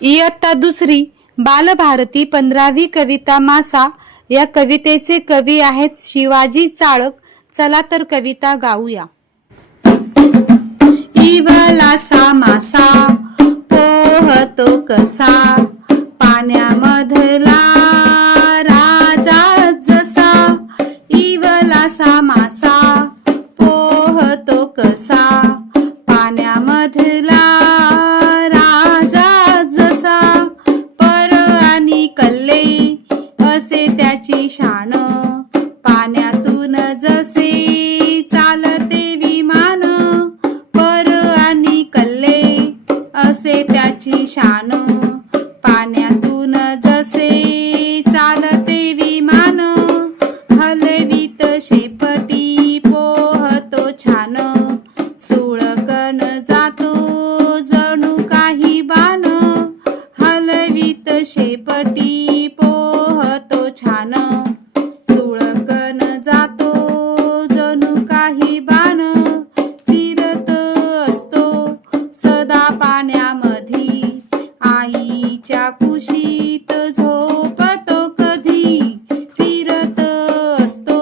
इयत्ता दुसरी बालभारती 15वी कविता मासा या कवितेचे कवी आहेत शिवाजी चाळक. चला तर कविता गाऊया. इवलासा मासा पोहतो कसा, पाण्यामधला राजा जसा. इवलासा मासा पोहतो कसा, पाण्यामधला राजा जसा. पर आणि कल्ले असे त्याची शान, पाण्यातून जसे चालते विमान. पर आणि कल्ले असे त्याची शान, पाण्यातून जसे चालते विमान. हलवीत शेपटी पोहतो छान, सुळकन जातो जणू काही बाण. हलवीत शेपटी पोहतो छान, सुळकन जातो जणू काही बाण. फिरत असतो सदा पाण्यामधी, आईच्या कुशीत झोपतो कधी. फिरत असतो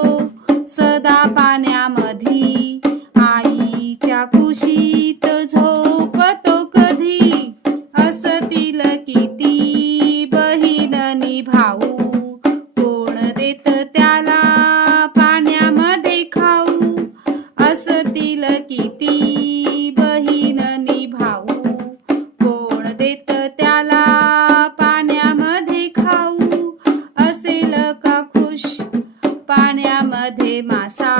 सदा पाण्यामधी, आईच्या कुशीत झोपतो कधी. असतील किती बहीण आणि भाऊ, कोण देत त्याला पाण्यामध्ये खाऊ. असतील किती बहीण आणि भाऊ, कोण देत त्याला पाण्यामध्ये खाऊ. असेल का खुश पाण्यामध्ये मासा,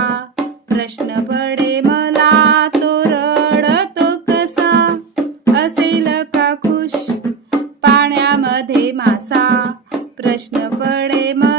प्रश्न पडे मला तो रडतो कसा. असेल का खुश पाण्यामध्ये मासा, प्रश्न पडे मला